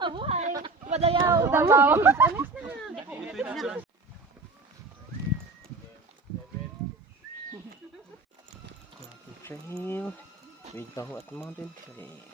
Abuhay. Padayaw. Dabaw. Mountain trail. We go at mountain trail.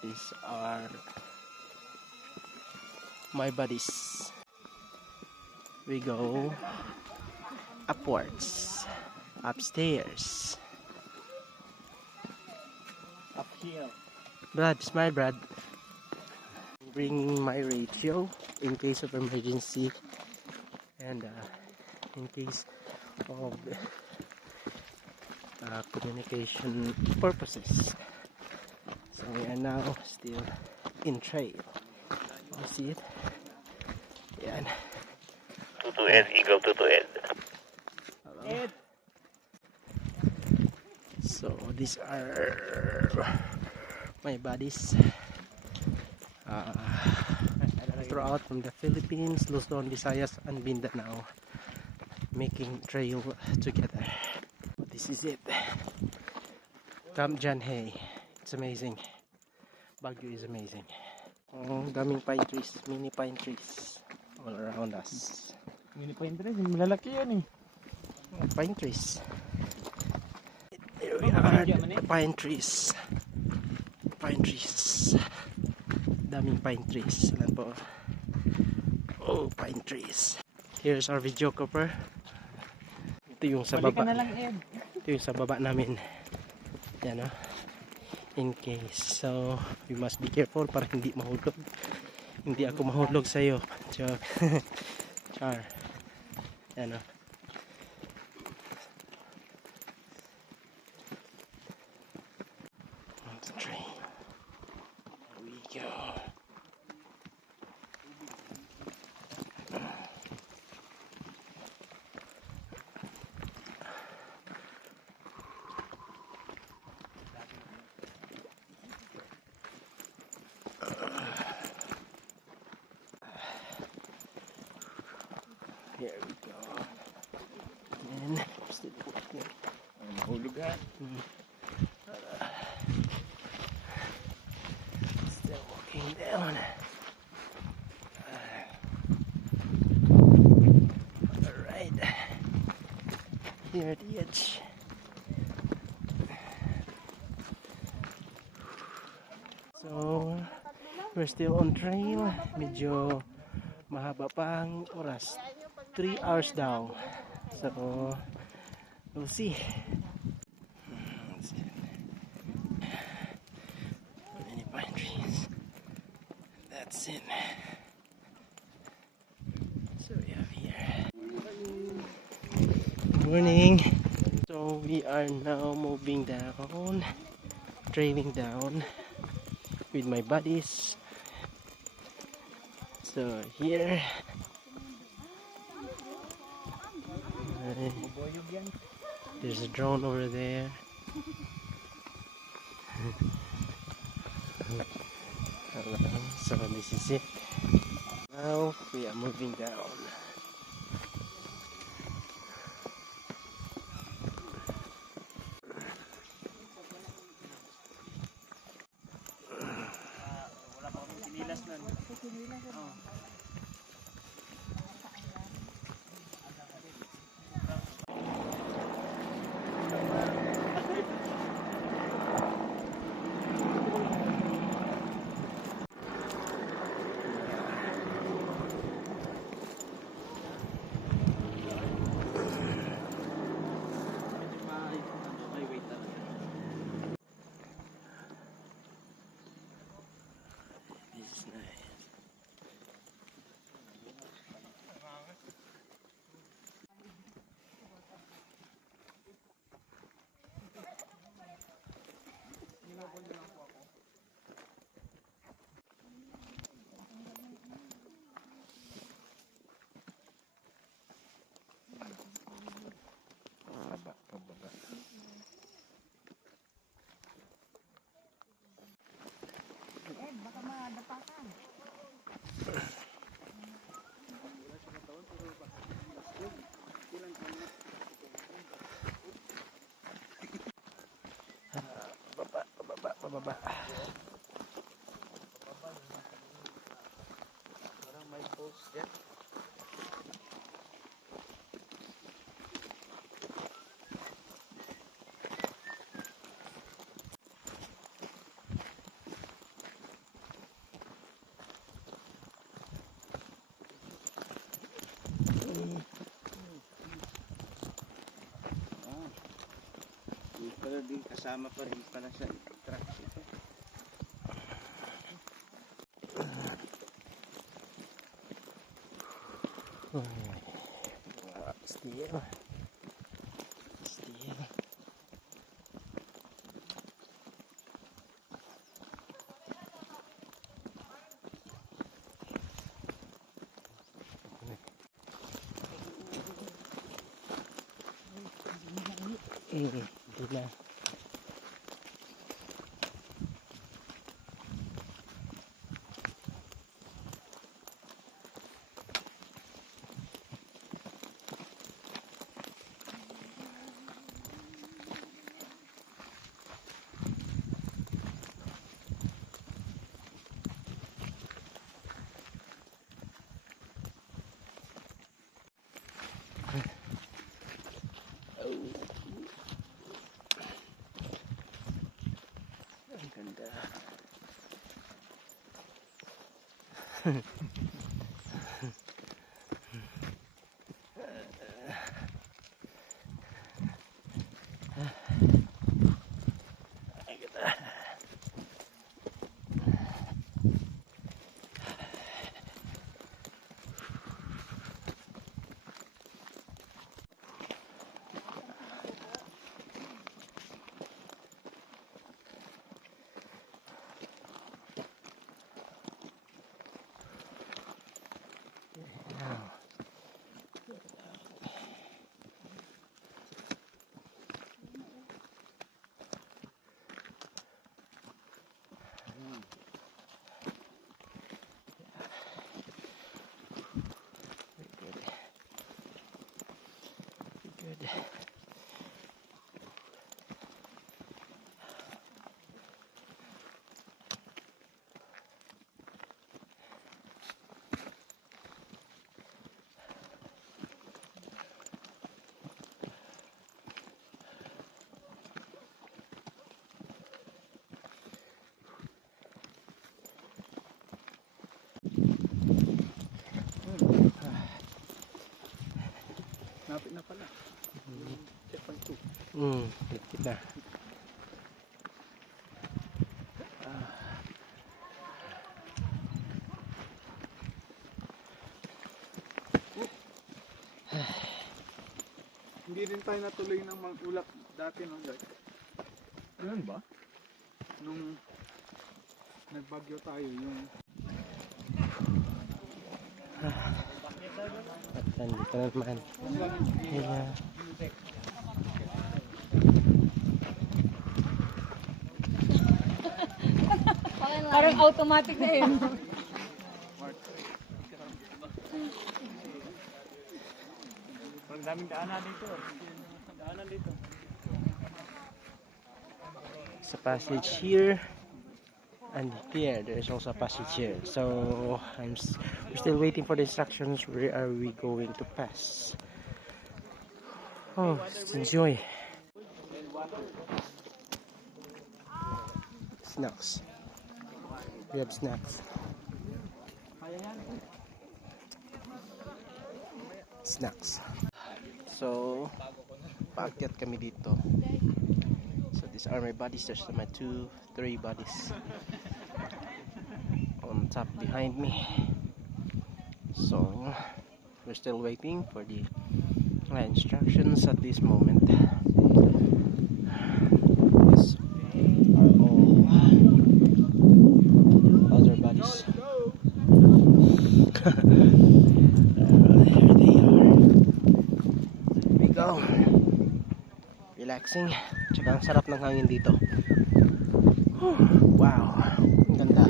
These are my buddies. We go upwards, upstairs. Uphill. Brad, smile, Brad. Bringing my radio in case of emergency and in case of communication purposes. So we are now still in trail. You see it? Yan. Tutued, Eagle Tutued. Hello. So these are my buddies throughout from the Philippines, Luzon, Visayas, and Mindanao, making trail together. This is it. Camp Janhay. It's amazing. Baguio is amazing. Oh, daming pine trees, mini pine trees all around us. Mini pine trees, malalaki yan eh. Pine trees. There we are, the pine trees. Pine trees. Daming pine trees. Alam po. Oh, pine trees. Here's our videographer. Ito yung sa baba. Ito yung sa baba namin. Yan o. In case. So, we must be careful para hindi mahulog. Hindi ako mahulog sa'yo. Joke. Char. Yan o. Mountain train. Here we go. Here we go. And still walking. Mahulog ha. Still walking down. Alright. Here at the edge. So, we're still on trail. Medyo mahaba pang oras. 3 hours daw. So, we'll see. Many pine trees. That's it. So we have here. Morning. So we are now moving down, trailing down with my buddies. So here. There's a drone over there. So this is it. Now we are moving down. kasama pa rin pala sa truck ito. Steel. Steel. Hindi na. Ang ganda. Good. Napit na pala. Checkpoint 2. Likit na. Hindi rin tayo natuloy ng ulap dati no guys. Ganun ba? Nung nagbagyo tayo yung At nandito na naman. Kaya Parang automatic na yun. Ang daming daanan dito. Daanan dito. sa passage here and here there's also a passage here, so we're still waiting for the instructions. Where are we going to pass? Oh, let's enjoy. Snacks. We have snacks. Snacks. So, paakyat kami dito. So these are my buddies. There's my 3 buddies on top behind me. So we're still waiting for the instructions at this moment. These are all other buddies. There they are. Here we go. Relaxing. Tsaka ang sarap ng hangin dito. Wow, ang ganda.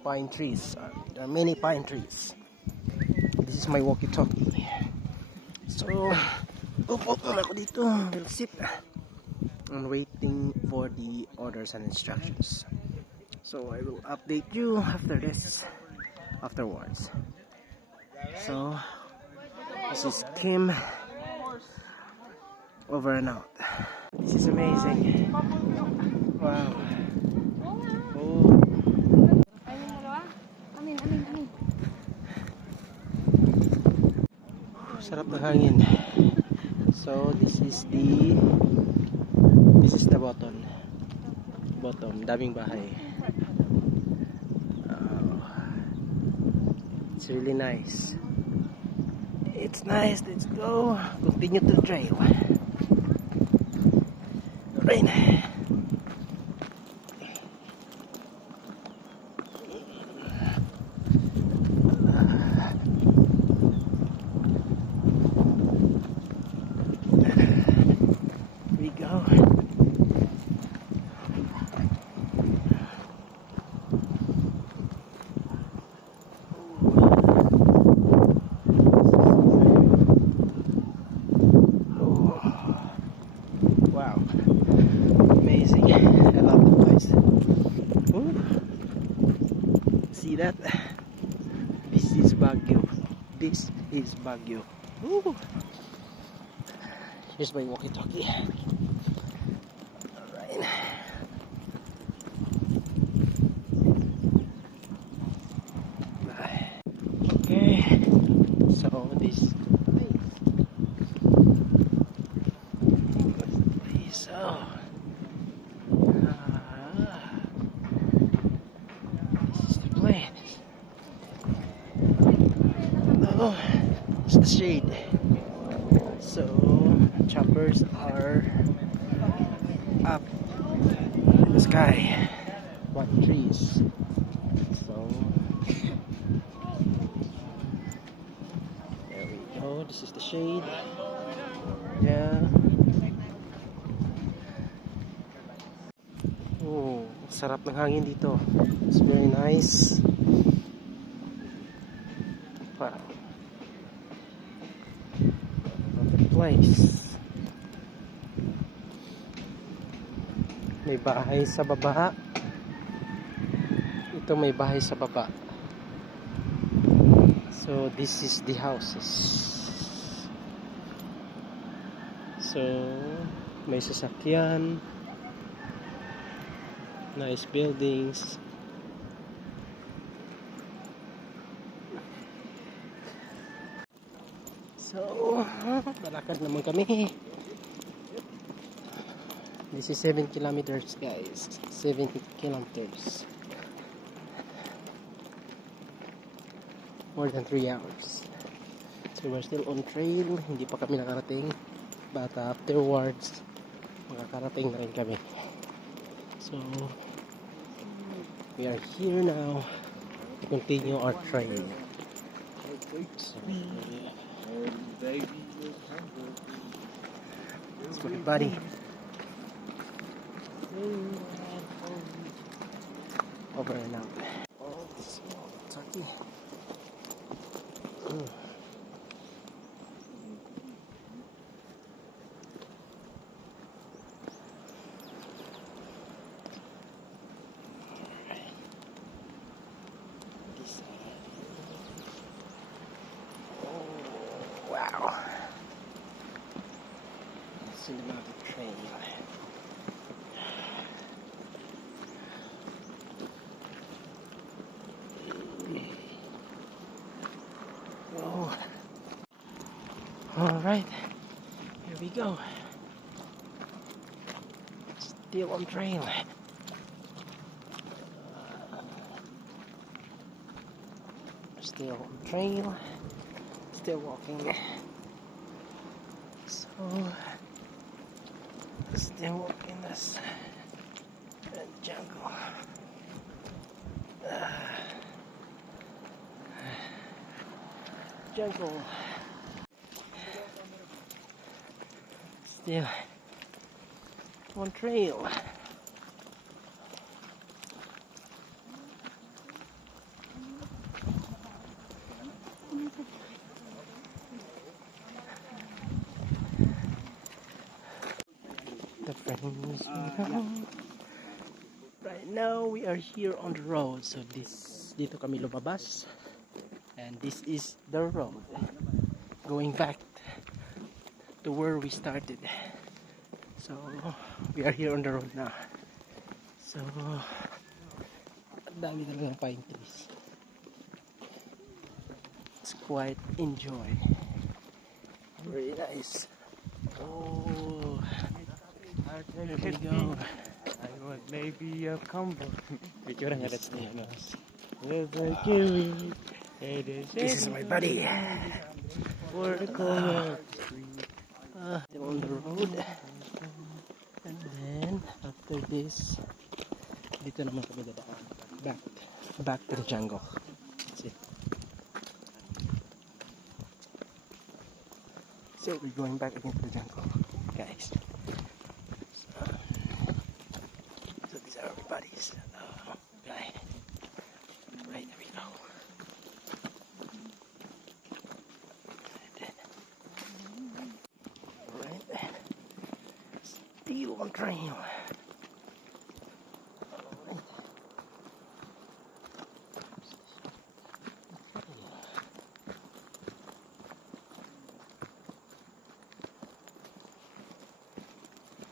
Pine trees. There are many pine trees. This is my walkie-talkie. So, upo muna ako dito. We'll sit. I'm waiting for the orders and instructions. So I will update you after this, afterwards. So, this is Kim. Over and out. This is amazing. Wow. Oh. Amin. Sarap ng hangin. So this is the bottom, daming bahay. It's really nice. It's nice. Let's go. Continue to the trail. Rain. We go. Wow, amazing. I love the place. Ooh. See that? This is Baguio. This is Baguio. Ooh. Here's my walkie-talkie. Alright. Okay. So this place. Oh. This is the place. Oh, it's the shade. So choppers are up in the sky. What trees? So there we go. This is the shade. Yeah. Oh, sarap ng hangin dito. It's very nice. Wow. Another place. May bahay sa baba. Ito may bahay sa baba. So this is the houses. So may sasakyan. Nice buildings. So balakad naman kami. This is 7 kilometers guys. 70 kilometers. More than 3 hours. So we're still on trail. Hindi pa kami nakarating. But afterwards, makakarating na rin kami. So we are here now to continue our trail. So, let's go, buddy. Over and out. Oh, it's okay. Wow. Cinematic trail. Oh. Alright. Here we go. Still on trail. Still on trail. Still walking. So still walking this jungle. Jungle. Still on trail. The friends right now we are here on the road, so dito kami lumabas and this is the road going back to where we started. So we are here on the road now. So ang dami talagang pine trees. It's quite enjoy. Very nice. Oh, There there we go. I want maybe a combo. Picture nga Yes, that's yes. With a kiwi. This is my buddy. For the corner. Still on the road. And then, after this, dito naman kami dadaan. Back to the jungle. That's it. So, we're going back again to the jungle, guys. So these are our buddies. Okay. Right, there we go. Alright. Still on trail.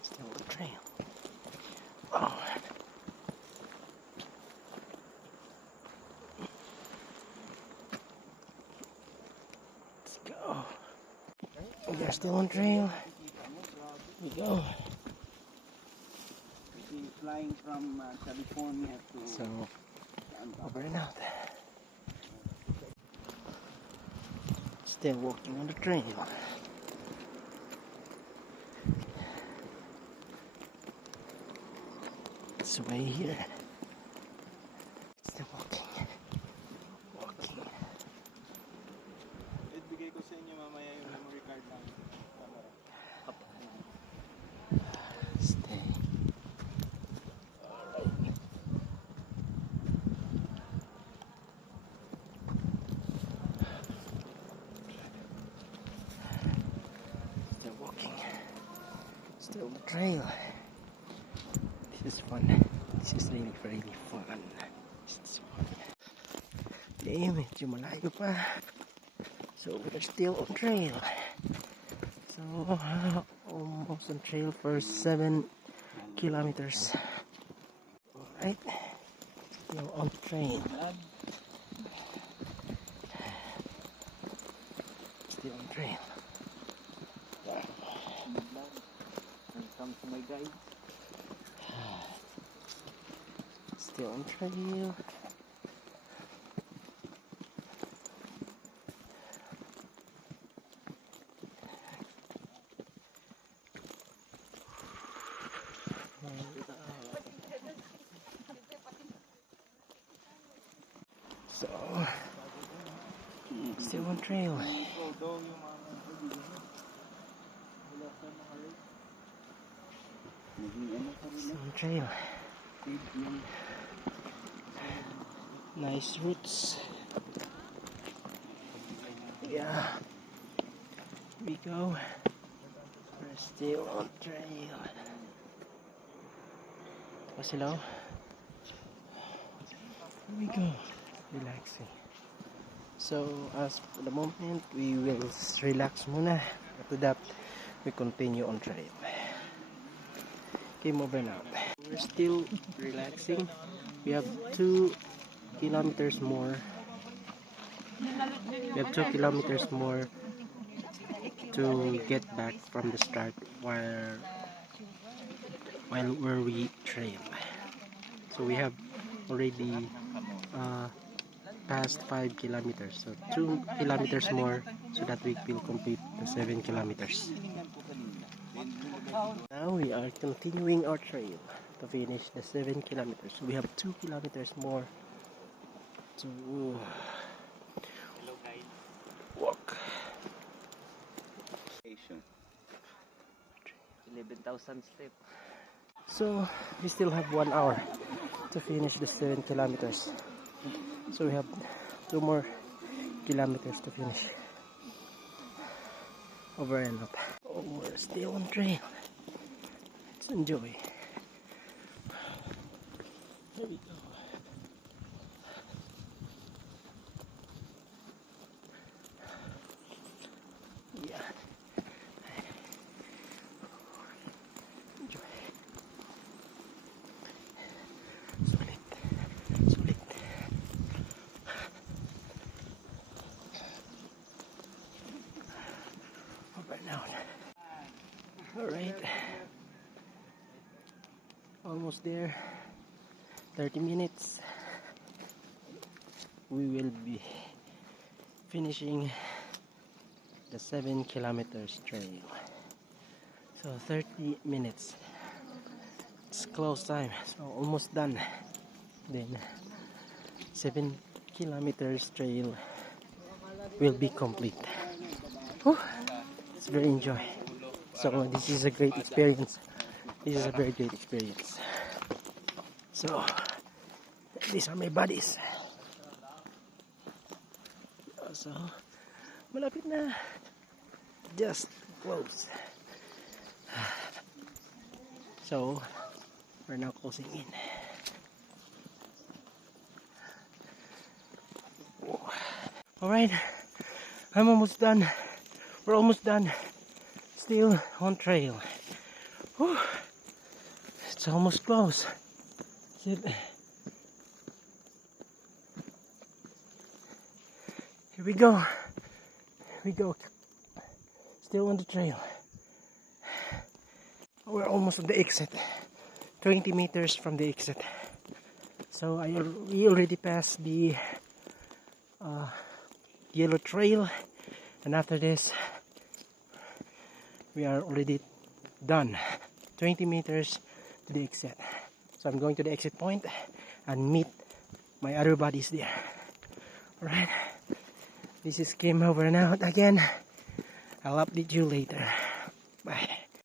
Still on trail. Oh. Let's go. We are still on trail. Here we go. Flying from California to So, over and out. Still walking on the trail. It's way here. Still walking. Walking. Ibigay ko sa inyo mamaya yung memory card ng camera. Stay. Alright. Still walking. Still on the trail. This is fun. This is really, really fun. This is fun. Okay, medyo malayo pa. So we're still on trail. So almost on trail for 7 kilometers. Alright. Still on trail. Still on trail. Welcome to my guide. Still on trail. So, still on trail. Although yung mga wala sa mga rate. Naging ano pa rin Still on trail. yung Nice roots. Yeah. Here we go. We're still on trail. Pasilaw. Here we go. Relaxing. So, as for the moment, we will relax muna. After that, we continue on trail. Game over now. We're still relaxing. We have 2 kilometers more. We have 2 kilometers more to get back from the start while where we trail. So we have already past 5 kilometers. So 2 kilometers more so that we will complete the 7 kilometers. Now we are continuing our trail to finish the 7 kilometers. So we have 2 kilometers more to walk. 11,000 steps. So we still have 1 hour to finish the 7 kilometers. So we have 2 more kilometers to finish. Over and up. Oh, we're still on trail. Let's enjoy. There we go. Yeah. Enjoy. Sulit. Sulit. Over now. Alright. Almost there. 30 minutes. We will be finishing the 7 kilometers trail. So 30 minutes. It's close time. So almost done. Then 7 kilometers trail will be complete. Whew. It's very enjoy. So this is a great experience. This is a very great experience. So these are my buddies. So malapit na. Just close. So we're now closing in. Alright, I'm almost done. We're almost done. Still on trail. Whew. It's almost close. That's it. Here we go. Here we go. Still on the trail. We're almost on the exit. 20 meters from the exit. So we already passed the yellow trail, and after this we are already done. 20 meters to the exit. So I'm going to the exit point and meet my other buddies there. Alright, this is Kim over and out again. I'll update you later.